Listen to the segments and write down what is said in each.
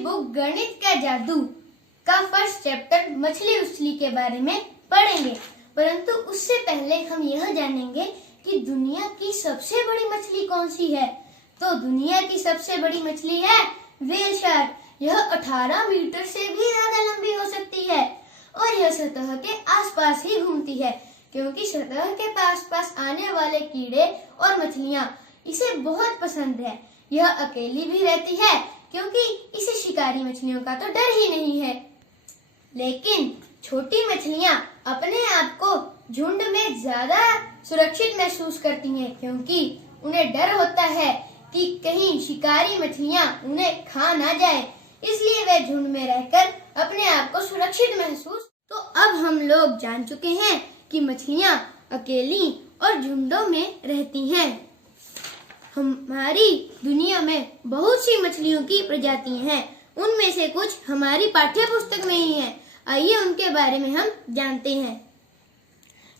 Book गणित का जादू का फर्स्ट चैप्टर मछली उछली के बारे में पढ़ेंगे, परंतु उससे पहले हम यह जानेंगे कि दुनिया की सबसे बड़ी मछली कौन सी है। तो दुनिया की सबसे बड़ी मछली है व्हेल शार्क। यह 18 मीटर से भी ज्यादा लंबी हो सकती है और यह सतह के आसपास ही घूमती है, क्योंकि सतह के पास आने वाले कीड़े और मछलियां इसे बहुत पसंद है। यह अकेली भी रहती है क्योंकि इसे शिकारी मछलियों का तो डर ही नहीं है। लेकिन छोटी मछलियां अपने आप को झुंड में ज्यादा सुरक्षित महसूस करती हैं, क्योंकि उन्हें डर होता है कि कहीं शिकारी मछलियां उन्हें खा ना जाए, इसलिए वे झुंड में रहकर अपने आप को सुरक्षित महसूस। तो अब हम लोग जान चुके हैं कि मछलियां अकेली और झुंडों में रहती हैं। हमारी दुनिया में बहुत सी मछलियों की प्रजातियां हैं, उनमें से कुछ हमारी पाठ्य पुस्तक में ही हैं। आइए उनके बारे में हम जानते हैं।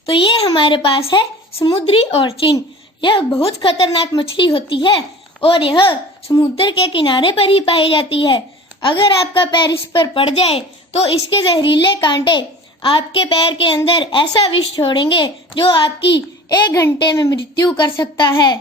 तो ये हमारे पास है समुद्री ऑर्चिन। यह बहुत खतरनाक मछली होती है और यह समुद्र के किनारे पर ही पाई जाती है। अगर आपका पैर इस पर पड़ जाए तो इसके जहरीले कांटे आपके पैर के अंदर ऐसा विष छोड़ेंगे जो आपकी 1 घंटे में मृत्यु कर सकता है।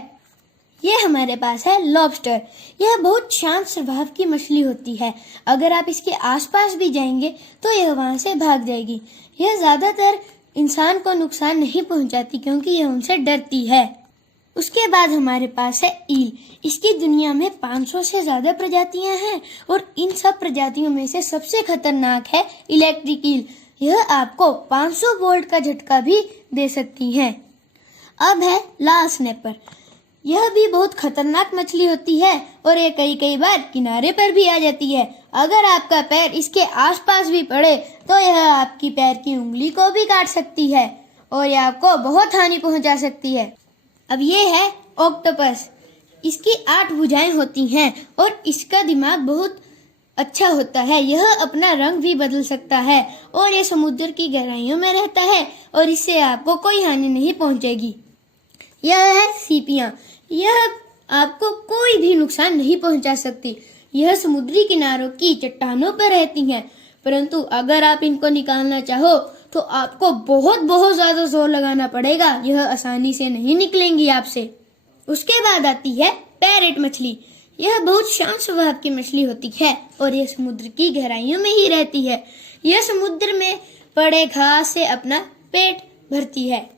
ये हमारे पास है लॉबस्टर। यह बहुत शांत स्वभाव की मछली होती है। अगर आप इसके आसपास भी जाएंगे तो यह वहां से भाग जाएगी। यह ज्यादातर इंसान को नुकसान नहीं पहुंचाती क्योंकि यह उनसे डरती है। उसके बाद हमारे पास है ईल। इसकी दुनिया में 500 से ज्यादा प्रजातियां हैं और इन सब प्रजातियों में से सबसे खतरनाक है इलेक्ट्रिक ईल। यह आपको 500 वोल्ट का झटका भी दे सकती है। अब है लाल स्नैपर। यह भी बहुत खतरनाक मछली होती है और ये कई बार किनारे पर भी आ जाती है। अगर आपका पैर इसके आसपास भी पड़े तो यह आपकी पैर की उंगली को भी काट सकती है और यह आपको बहुत हानि पहुंचा सकती है। अब ये है ऑक्टोपस। इसकी 8 भुजाएं होती हैं और इसका दिमाग बहुत अच्छा होता है। यह अपना रंग भी बदल सकता है और ये समुद्र की गहराइयों में रहता है और इससे आपको कोई हानि नहीं पहुंचेगी। यह है सीपियां। यह आपको कोई भी नुकसान नहीं पहुंचा सकती। यह समुद्री किनारों की चट्टानों पर रहती हैं, परंतु अगर आप इनको निकालना चाहो तो आपको बहुत ज्यादा जोर लगाना पड़ेगा। यह आसानी से नहीं निकलेंगी आपसे। उसके बाद आती है पैरेट मछली। यह बहुत शांत स्वभाव की मछली होती है और यह समुद्र की गहराइयों में ही रहती है। यह समुद्र में पड़े घास से अपना पेट भरती है।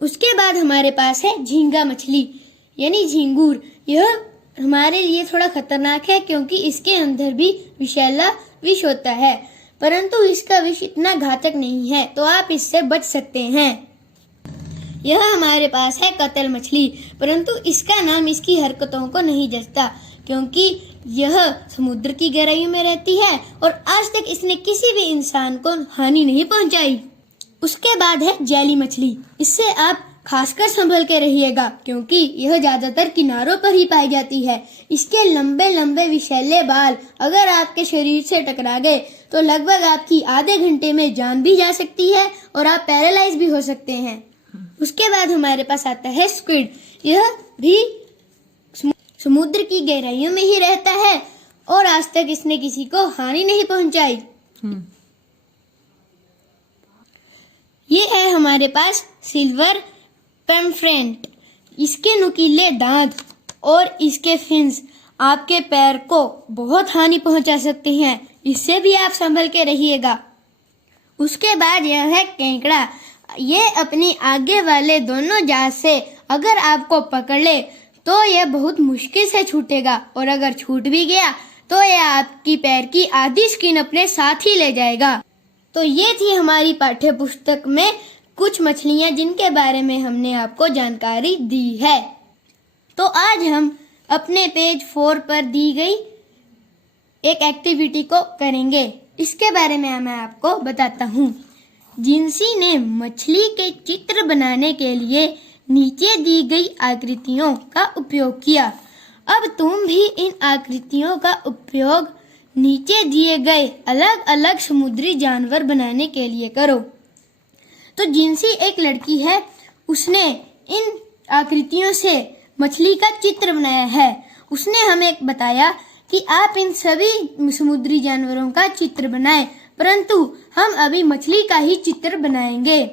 उसके बाद हमारे पास है झींगा मछली यानी झींगूर। यह हमारे लिए थोड़ा खतरनाक है क्योंकि इसके अंदर भी विषैला विष होता है, परंतु इसका विष इतना घातक नहीं है तो आप इससे बच सकते हैं। यह हमारे पास है कतल मछली, परंतु इसका नाम इसकी हरकतों को नहीं जचता क्योंकि यह समुद्र की गहराइयों में रहती है और आज तक इसने किसी भी इंसान को हानि नहीं पहुंचाई। उसके बाद है जेली मछली। इससे आप खासकर संभल के रहिएगा क्योंकि यह ज्यादातर किनारों पर ही पाई जाती है। इसके लंबे विषैले बाल अगर आपके शरीर से टकरा गए तो लगभग आपकी आधे घंटे में जान भी जा सकती है और आप पैरालाइज भी हो सकते हैं। उसके बाद हमारे पास आता है स्क्विड। यह भी समुद्र की गहराइयों में ही रहता है और आज तक इसने किसी को हानि नहीं पहुंचाई। ये है हमारे पास सिल्वर पेम्फ्रेट। इसके नुकीले दांत और इसके फिन्स आपके पैर को बहुत हानि पहुंचा सकते हैं, इससे भी आप संभल के रहिएगा। उसके बाद यह है केकड़ा। ये अपनी आगे वाले दोनों जांघ से अगर आपको पकड़ ले तो यह बहुत मुश्किल से छूटेगा और अगर छूट भी गया तो यह आपकी पैर की आधी स्किन अपने साथ ही ले जाएगा। तो ये थी हमारी पाठ्य पुस्तक में कुछ मछलियां जिनके बारे में हमने आपको जानकारी दी है। तो आज हम अपने पेज 4 पर दी गई एक एक्टिविटी को करेंगे। इसके बारे में मैं आपको बताता हूँ। जिंसी ने मछली के चित्र बनाने के लिए नीचे दी गई आकृतियों का उपयोग किया। अब तुम भी इन आकृतियों का उपयोग नीचे दिए गए अलग अलग समुद्री जानवर बनाने के लिए करो। तो जिंसी एक लड़की है, उसने इन आकृतियों से मछली का चित्र बनाया है। उसने हमें बताया कि आप इन सभी समुद्री जानवरों का चित्र बनाएं, परंतु हम अभी मछली का ही चित्र बनाएंगे।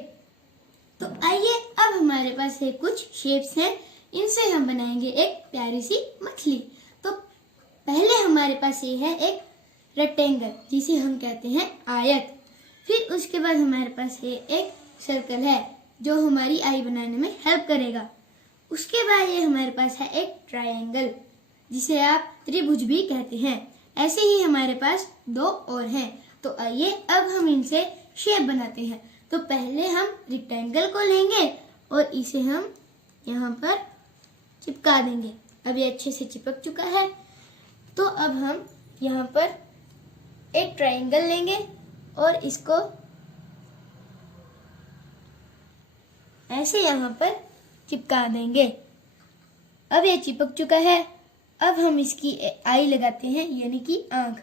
तो आइए, अब हमारे पास है कुछ शेप्स हैं, इनसे हम बनाएंगे एक प्यारी सी मछली। तो पहले हमारे पास ये है एक रेक्टेंगल, जिसे हम कहते हैं आयत। फिर उसके बाद हमारे पास ये एक सर्कल है जो हमारी आई बनाने में हेल्प करेगा। उसके बाद ये हमारे पास है एक ट्रायंगल, जिसे आप त्रिभुज भी कहते हैं। ऐसे ही हमारे पास दो और हैं। तो आइए, अब हम इनसे शेप बनाते हैं। तो पहले हम रेक्टेंगल को लेंगे और इसे हम यहाँ पर चिपका देंगे। अब ये अच्छे से चिपक चुका है। तो अब हम यहाँ पर एक ट्रायंगल लेंगे और इसको ऐसे यहाँ पर चिपका देंगे। अब ये चिपक चुका है। अब हम इसकी आई लगाते हैं, यानी कि आंख।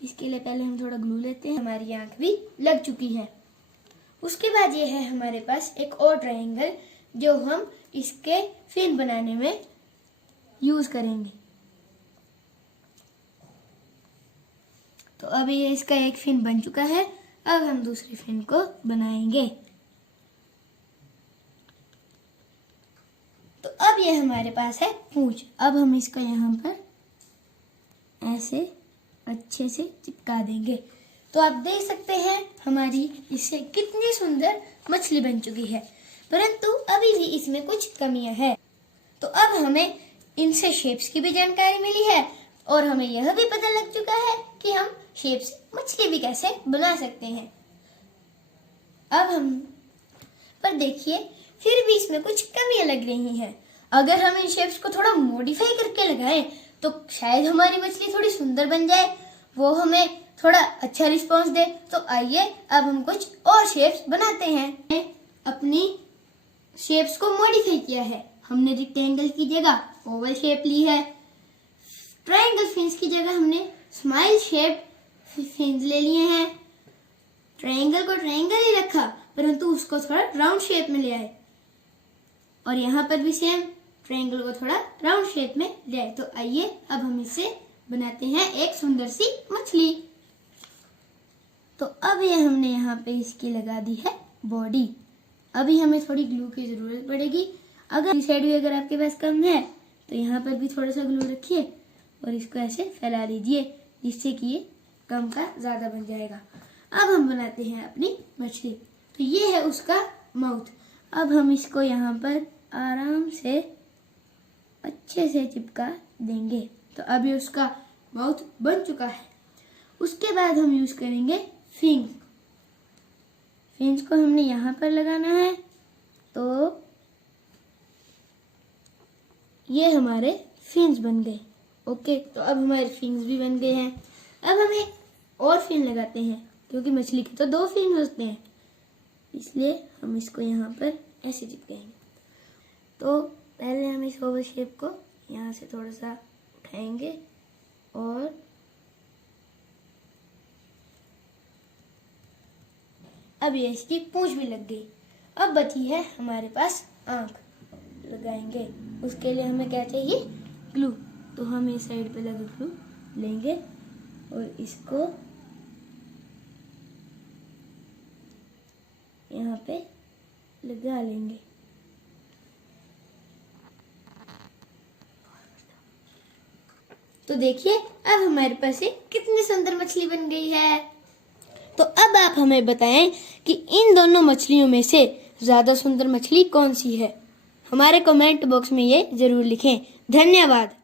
इसके लिए पहले हम थोड़ा ग्लू लेते हैं। हमारी आंख भी लग चुकी है। उसके बाद ये है हमारे पास एक और ट्रायंगल, जो हम इसके फिन बनाने में यूज करेंगे। तो अभी ये इसका एक फिन बन चुका है। अब हम दूसरे फिन को बनाएंगे। तो अब ये हमारे पास है पूंछ। अब हम इसको यहाँ पर ऐसे अच्छे से चिपका देंगे। तो आप देख सकते हैं हमारी इससे कितनी सुंदर मछली बन चुकी है, परंतु अभी भी इसमें कुछ कमियां हैं। तो अब हमें इनसे शेप्स की भी जानकारी मिली है और हमें यह भी पता लग चुका है कि हम शेप से मछली भी कैसे बना सकते हैं। अब हम पर देखिए, फिर भी इसमें कुछ कमियां लग रही हैं। अगर हम इन शेप्स को थोड़ा मॉडिफाई करके लगाएं तो शायद हमारी मछली थोड़ी सुंदर बन जाए, वो हमें थोड़ा अच्छा रिस्पांस दे। तो आइए, अब हम कुछ और शेप्स बनाते हैं। अपनी शेप्स को मॉडिफाई किया है। हमने रेक्टेंगल की जगह ओवल शेप ली है। ट्रायंगल फिन्स की जगह हमने स्माइल शेप फिन्स ले लिए हैं। ट्रायंगल को ट्रायंगल ही रखा, परंतु उसको थोड़ा राउंड शेप में ले आए। और यहाँ पर भी सेम, ट्रायंगल को थोड़ा राउंड शेप में ले आए। तो आइए, अब हम इसे बनाते हैं एक सुंदर सी मछली। तो अब ये हमने यहाँ पे इसकी लगा दी है बॉडी। अभी हमें थोड़ी ग्लू की जरूरत पड़ेगी। अगर इस साइड भी अगर आपके पास कम है तो यहाँ पर भी थोड़ा सा ग्लू रखिए और इसको ऐसे फैला लीजिए, जिससे कि ये कम का ज्यादा बन जाएगा। अब हम बनाते हैं अपनी मछली। तो ये है उसका माउथ। अब हम इसको यहाँ पर आराम से अच्छे से चिपका देंगे। तो अभी उसका माउथ बन चुका है। उसके बाद हम यूज करेंगे फिन्स। फिन्स को हमने यहाँ पर लगाना है। तो ये हमारे फिन्स बन गए। ओके, तो अब हमारे फिन्स भी बन गए हैं। अब हम एक और फिन लगाते हैं, क्योंकि मछली के तो दो फिन होते हैं, इसलिए हम इसको यहाँ पर ऐसे चिपकाएंगे। तो पहले हम इस ओवल शेप को यहाँ से थोड़ा सा उठाएंगे और अब ये इसकी पूंछ भी लग गई। अब बची है हमारे पास आंख। लगाएंगे, उसके लिए हमें क्या चाहिए? ग्लू। तो हम इस साइड पे लगा ग्लू लेंगे और इसको यहाँ पे लगा लेंगे। तो देखिए, अब हमारे पास एक कितनी सुंदर मछली बन गई है। तो अब आप हमें बताएं कि इन दोनों मछलियों में से ज्यादा सुंदर मछली कौन सी है। हमारे कमेंट बॉक्स में ये जरूर लिखें। धन्यवाद।